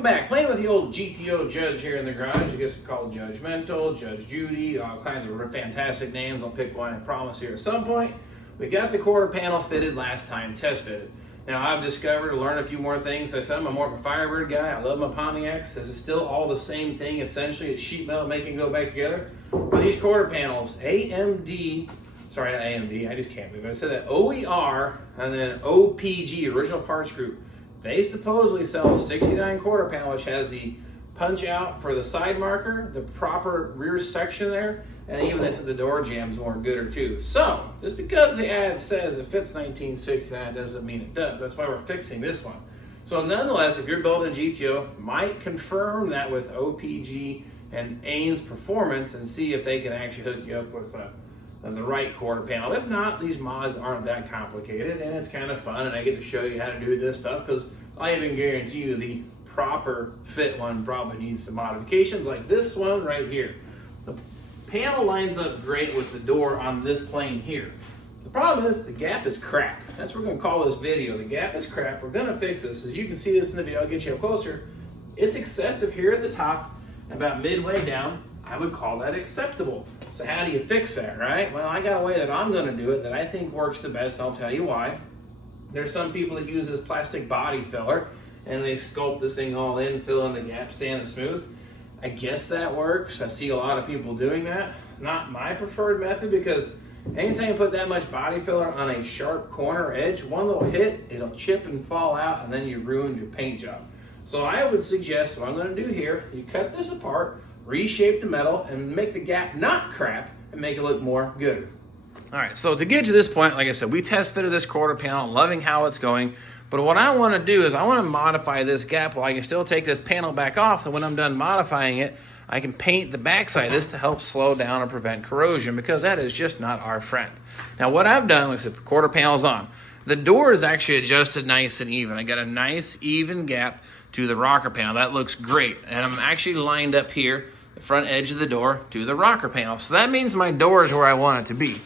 Welcome back. Playing with the old GTO Judge here in the garage. I guess we call it Judgmental, Judge Judy, all kinds of fantastic names. I'll pick one, I promise, here at some point. We got the quarter panel fitted last time, test fitted. Now I've discovered, learned a few more things. I said I'm more of a Firebird guy. I love my Pontiacs. This is still all the same thing, essentially. It's sheet metal making go back together. But these quarter panels, AMD, sorry, not AMD, I just can't believe it. I said that OER and then OPG, Original Parts Group. They supposedly sell a 69 quarter panel, which has the punch out for the side marker, the proper rear section there, and even they said the door jam's more gooder too. So, just because the ad says it fits 1969 doesn't mean it does. That's why we're fixing this one. So nonetheless, if you're building GTO, might confirm that with OPG and Ains Performance and see if they can actually hook you up with the right quarter panel. If not, these mods aren't that complicated, and it's kind of fun, and I get to show you how to do this stuff, because I even guarantee you the proper fit one probably needs some modifications, like this one right here. The panel lines up great with the door on this plane here. The problem is the gap is crap. That's what we're going to call this video. The gap is crap. We're going to fix this. As you can see this in the video, I'll get you up closer. It's excessive here at the top, about midway down. I would call that acceptable. So how do you fix that, right? Well, I got a way that I'm going to do it that I think works the best. I'll tell you why. There's some people that use this plastic body filler and they sculpt this thing all in, fill in the gap, sand it smooth. I guess that works. I see a lot of people doing that. Not my preferred method, because anytime you put that much body filler on a sharp corner edge, one little hit, it'll chip and fall out, and then you ruined your paint job. So I would suggest what I'm going to do here, you cut this apart, reshape the metal, and make the gap not crap and make it look more good. All right, so to get to this point, like I said, we test fitted this quarter panel, loving how it's going. But what I want to do is I want to modify this gap while I can still take this panel back off, and when I'm done modifying it, I can paint the backside of this to help slow down or prevent corrosion, because that is just not our friend. Now what I've done, like I said, the quarter panel's on. The door is actually adjusted nice and even. I got a nice even gap to the rocker panel. That looks great. And I'm actually lined up here, the front edge of the door to the rocker panel. So that means my door is where I want it to be.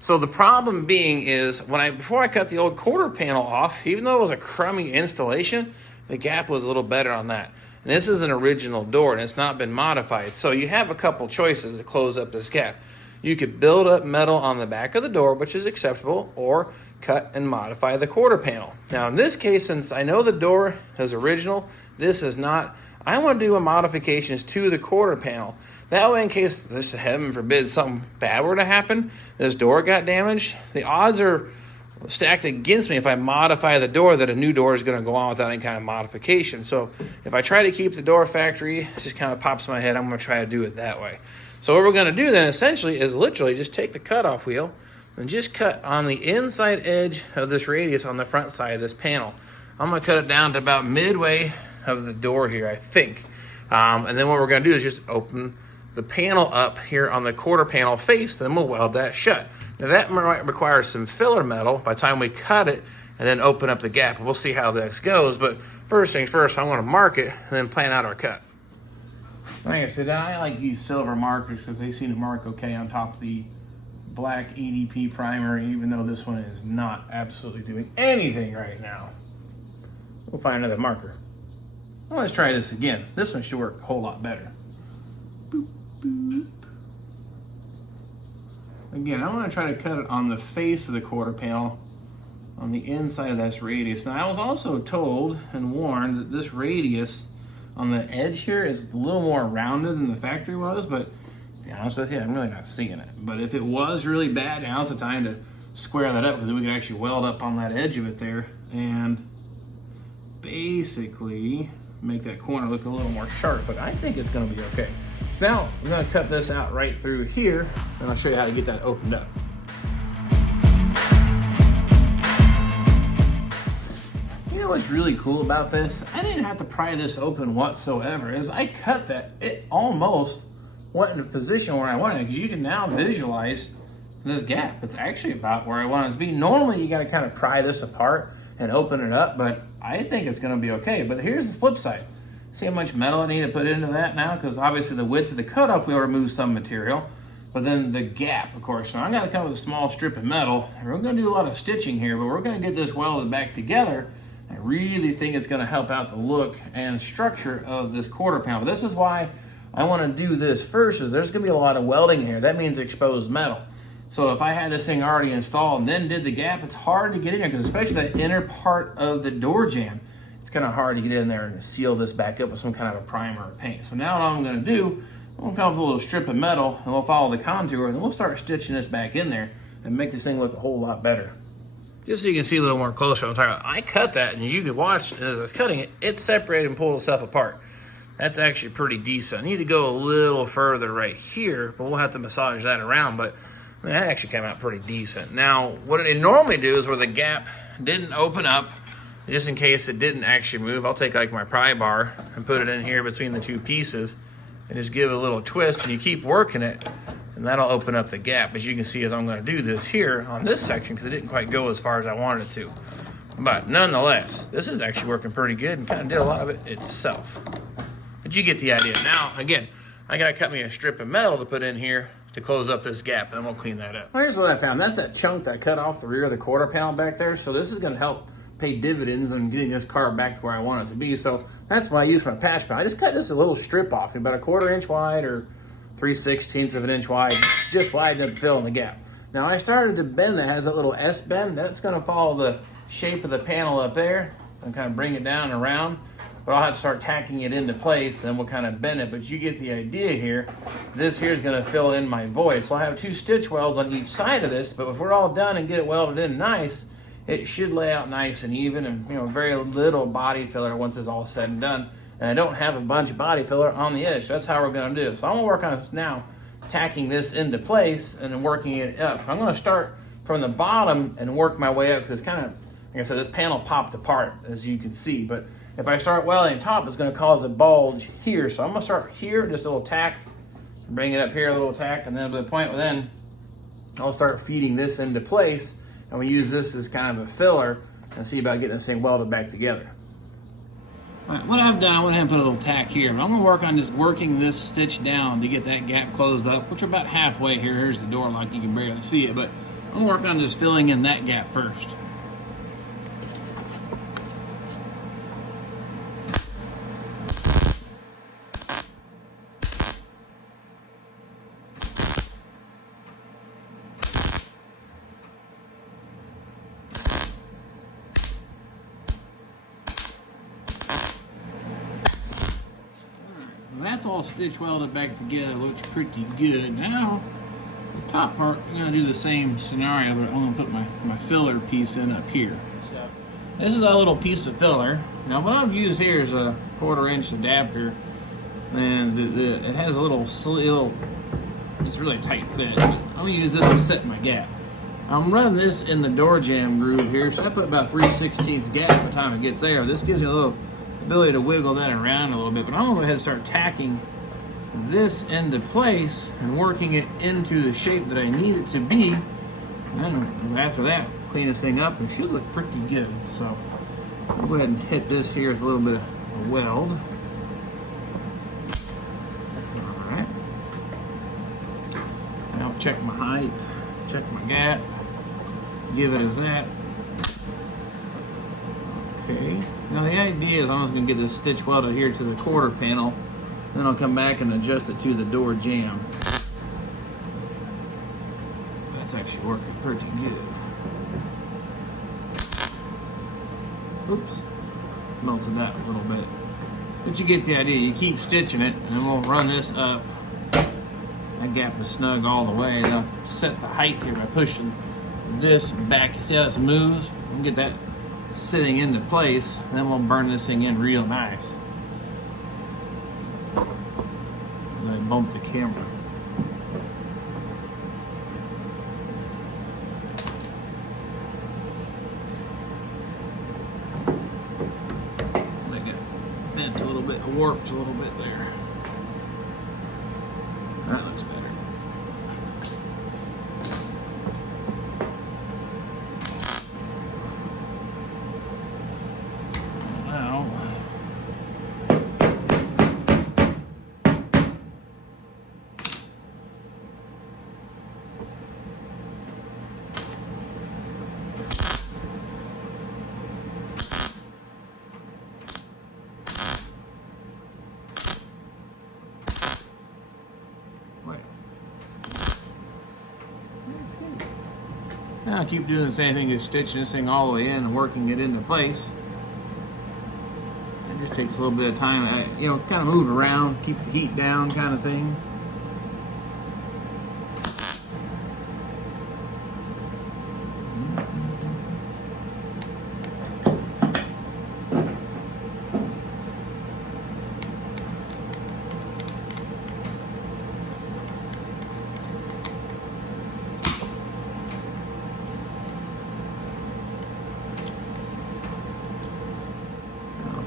So the problem being is, before I cut the old quarter panel off, even though it was a crummy installation, the gap was a little better on that. And this is an original door, and it's not been modified. So you have a couple choices to close up this gap. You could build up metal on the back of the door, which is acceptable, or cut and modify the quarter panel. Now in this case, since I know the door is original, this is not, I want to do a modifications to the quarter panel. That way, in case, just heaven forbid, something bad were to happen, this door got damaged, the odds are stacked against me if I modify the door that a new door is going to go on without any kind of modification. So if I try to keep the door factory, it just kind of pops in my head, I'm going to try to do it that way. So what we're going to do then essentially is literally just take the cutoff wheel and just cut on the inside edge of this radius on the front side of this panel. I'm going to cut it down to about midway of the door here, I think. And then what we're going to do is just open the panel up here on the quarter panel face, then we'll weld that shut. Now that might require some filler metal by the time we cut it and then open up the gap. We'll see how this goes, but first things first, I want to mark it and then plan out our cut. Like I said, I like these silver markers because they seem to mark okay on top of the black EDP primer, even though this one is not absolutely doing anything right now. We'll find another marker. Well, let's try this again. This one should work a whole lot better. Boop, boop. Again, I want to try to cut it on the face of the quarter panel on the inside of this radius. Now, I was also told and warned that this radius on the edge here is a little more rounded than the factory was, but to be honest with you, I'm really not seeing it. But if it was really bad, now's the time to square that up, because then we can actually weld up on that edge of it there and basically make that corner look a little more sharp, but I think it's going to be okay. So now I'm going to cut this out right through here, and I'll show you how to get that opened up. You know what's really cool about this? I didn't have to pry this open whatsoever. As I cut that, it almost went into position where I wanted it, because you can now visualize this gap. It's actually about where I want it to be. Normally you got to kind of pry this apart and open it up, but I think it's going to be okay. But here's the flip side. See how much metal I need to put into that now? Because obviously the width of the cutoff will remove some material, but then the gap, of course. So I'm going to come with a small strip of metal. We're going to do a lot of stitching here, but we're going to get this welded back together I really think it's going to help out the look and structure of this quarter panel. But this is why I want to do this first, is there's going to be a lot of welding here. That means exposed metal. So if I had this thing already installed and then did the gap, it's hard to get in there, because especially that inner part of the door jamb, it's kind of hard to get in there and seal this back up with some kind of a primer or paint. So now what I'm going to do, I'm going to come up with a little strip of metal, and we'll follow the contour, and then we'll start stitching this back in there and make this thing look a whole lot better. Just so you can see a little more closer what I'm talking about, I cut that, and as you can watch, as I was cutting it, it separated and pulled itself apart. That's actually pretty decent. I need to go a little further right here, but we'll have to massage that around, but that actually came out pretty decent. Now, what I normally do is where the gap didn't open up, just in case it didn't actually move, I'll take like my pry bar and put it in here between the two pieces and just give it a little twist, and you keep working it, and that'll open up the gap. As you can see, as I'm going to do this here on this section, because it didn't quite go as far as I wanted it to. But nonetheless, this is actually working pretty good and kind of did a lot of it itself. But you get the idea. Now, again, I got to cut me a strip of metal to put in here to close up this gap, and then we'll clean that up. Well, here's what I found. That's that chunk that I cut off the rear of the quarter panel back there. So this is going to help pay dividends in getting this car back to where I want it to be. So that's what I use for my patch panel. I just cut this a little strip off, about a 1/4 inch wide or 3/16 of an inch wide, just wide enough to fill in the gap. Now I started to bend that has that little S bend. That's going to follow the shape of the panel up there and kind of bring it down and around. But I'll have to start tacking it into place, and we'll kind of bend it. But you get the idea here. This here is going to fill in my void. So I'll have 2 stitch welds on each side of this, but if we're all done and get it welded in nice, it should lay out nice and even, and very little body filler once it's all said and done. And I don't have a bunch of body filler on the edge. That's how we're going to do it. So I'm going to work on now tacking this into place and then working it up. I'm going to start from the bottom and work my way up, because it's kind of, like I said, this panel popped apart, as you can see. But if I start welding top, it's going to cause a bulge here. So I'm going to start here, just a little tack, bring it up here, a little tack, and then to the point where then I'll start feeding this into place, and we use this as kind of a filler and see about getting this thing welded back together. All right, what I've done, I went ahead and put a little tack here, but I'm going to work on just working this stitch down to get that gap closed up, which are about halfway here. Here's the door lock, you can barely see it, but I'm going to work on just filling in that gap first. That's all stitch welded back together. Looks pretty good. Now, the top part, I'm going to do the same scenario, but I'm going to put my filler piece in up here. So, this is a little piece of filler. Now, what I've used here is a 1/4 inch adapter, and it has a little, it's really tight fit. But I'm going to use this to set my gap. I'm running this in the door jamb groove here, so I put about 3/16 gap by the time it gets there. This gives me a little ability to wiggle that around a little bit, but I'm going to go ahead and start tacking this into place and working it into the shape that I need it to be. And then after that, clean this thing up, and it should look pretty good. So I'll go ahead and hit this here with a little bit of a weld. All right. Now check my height, check my gap, give it a zap. Okay. Now the idea is I'm just going to get this stitch welded here to the quarter panel, then I'll come back and adjust it to the door jamb. That's actually working pretty good. Oops, melted that a little bit. But you get the idea. You keep stitching it, and then we'll run this up. That gap is snug all the way. And I'll set the height here by pushing this back. See how this moves? And get that sitting into place, and then we'll burn this thing in real nice. And I bumped the camera. They got bent a little bit, warped a little bit there. That looks better. Now I'll keep doing the same thing, just stitching this thing all the way in and working it into place. It just takes a little bit of time, you know, kind of move around, keep the heat down kind of thing.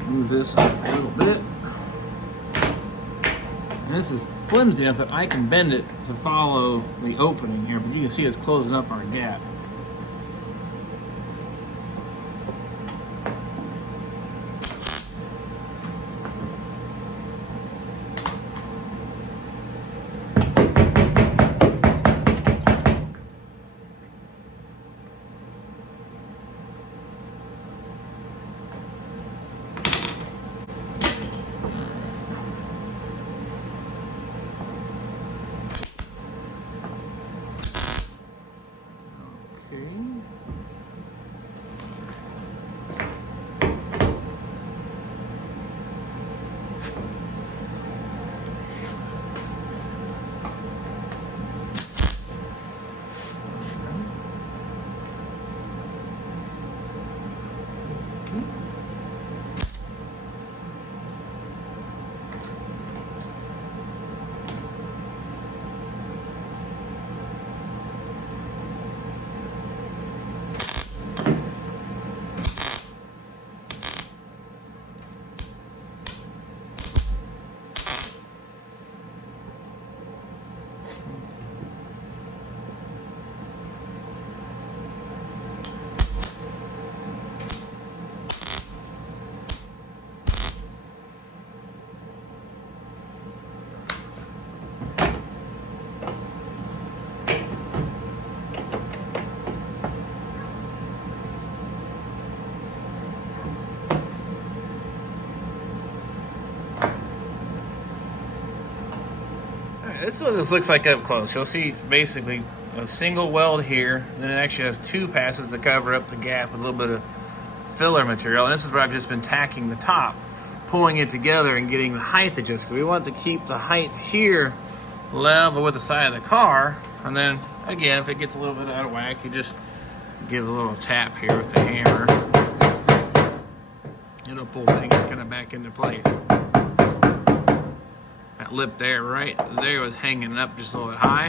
Move this up a little bit. And this is flimsy enough that I can bend it to follow the opening here, but you can see it's closing up our gap. This is what this looks like up close. You'll see basically a single weld here, then it actually has two passes to cover up the gap with a little bit of filler material. And this is where I've just been tacking the top, pulling it together and getting the height adjusted. We want to keep the height here level with the side of the car. And then again, if it gets a little bit out of whack, you just give a little tap here with the hammer. It'll pull things kind of back into place. That lip there, right there, was hanging up just a little bit high.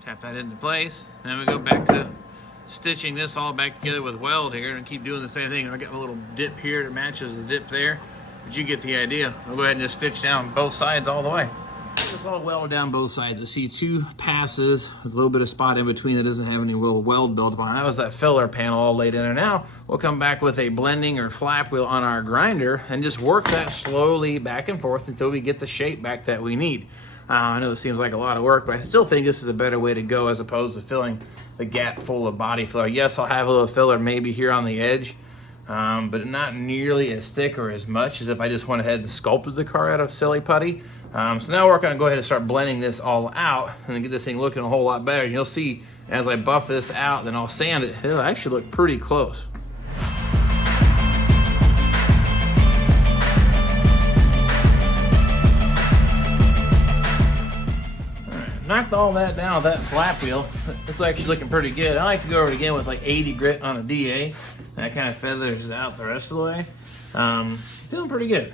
Tap that into place. And then we go back to stitching this all back together with weld here and keep doing the same thing. I got a little dip here that matches the dip there, but you get the idea. I'll go ahead and just stitch down both sides all the way. Just all weld down both sides. I see two passes with a little bit of spot in between that doesn't have any real weld built on. That was that filler panel all laid in there. Now we'll come back with a blending or flap wheel on our grinder and just work that slowly back and forth until we get the shape back that we need. I know it seems like a lot of work, but I still think this is a better way to go as opposed to filling the gap full of body filler. Yes, I'll have a little filler maybe here on the edge, but not nearly as thick or as much as if I just went ahead and sculpted the car out of silly putty. So now we're going to go ahead and start blending this all out and then get this thing looking a whole lot better. And you'll see as I buff this out, then I'll sand it. It'll actually look pretty close. Knocked all that down with that flap wheel. It's actually looking pretty good. I like to go over it again with like 80 grit on a DA. That kind of feathers it out the rest of the way. Feeling pretty good.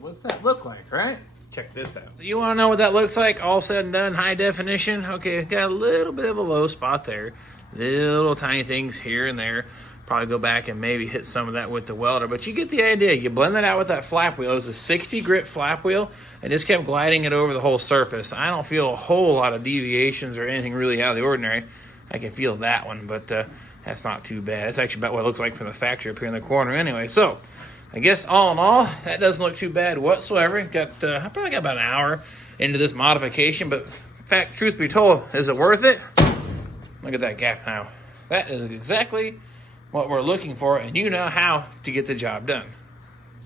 What's that look like, right? Check this out. So you want to know what that looks like all said and done, high definition? Okay, got a little bit of a low spot there. Little tiny things here and there. Probably go back and maybe hit some of that with the welder, but you get the idea. You blend that out with that flap wheel. It was a 60 grit flap wheel and just kept gliding it over the whole surface. I don't feel a whole lot of deviations or anything really out of the ordinary. I can feel that one, but that's not too bad. It's actually about what it looks like from the factory up here in the corner anyway. So I guess all in all, that doesn't look too bad whatsoever. I probably got about an hour into this modification, but in fact, truth be told, is it worth it? Look at that gap now. That is exactly what we're looking for, and you know how to get the job done.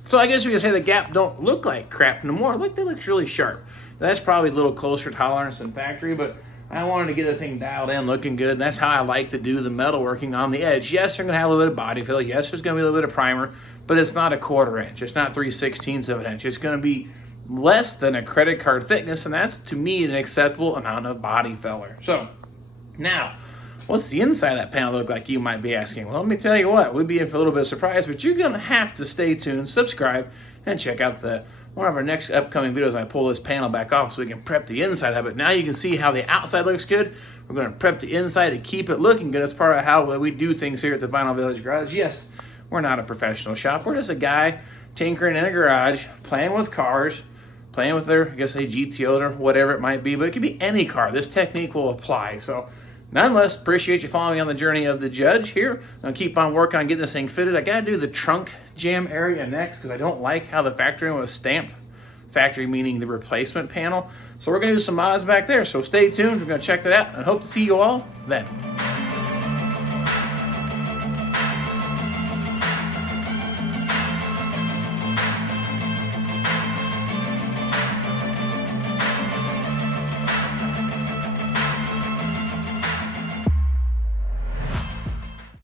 So I guess we can say the gap don't look like crap no more. Look, they look really sharp. That's probably a little closer tolerance than factory, but I wanted to get this thing dialed in, looking good. That's how I like to do the metalworking on the edge. Yes, they're going to have a little bit of body fill. Yes, there's going to be a little bit of primer, but it's not a 1/4 inch. It's not 3/16 of an inch. It's going to be less than a credit card thickness, and that's, to me, an acceptable amount of body filler. So now, what's the inside of that panel look like, you might be asking? Well, let me tell you what, we'd be in for a little bit of surprise, but you're going to have to stay tuned, subscribe, and check out one of our next upcoming videos. I pull this panel back off so we can prep the inside of it. Now you can see how the outside looks good. We're going to prep the inside to keep it looking good. That's part of how we do things here at the Vinyl Village Garage. Yes, we're not a professional shop. We're just a guy tinkering in a garage, playing with cars, playing with their, I guess, GTOs or whatever it might be, but it could be any car. This technique will apply. So nonetheless, appreciate you following me on the journey of the Judge here. I'm going to keep on working on getting this thing fitted. I got to do the trunk jam area next because I don't like how the factory one was stamped. Factory meaning the replacement panel. So we're going to do some mods back there. So stay tuned. We're going to check that out and hope to see you all then.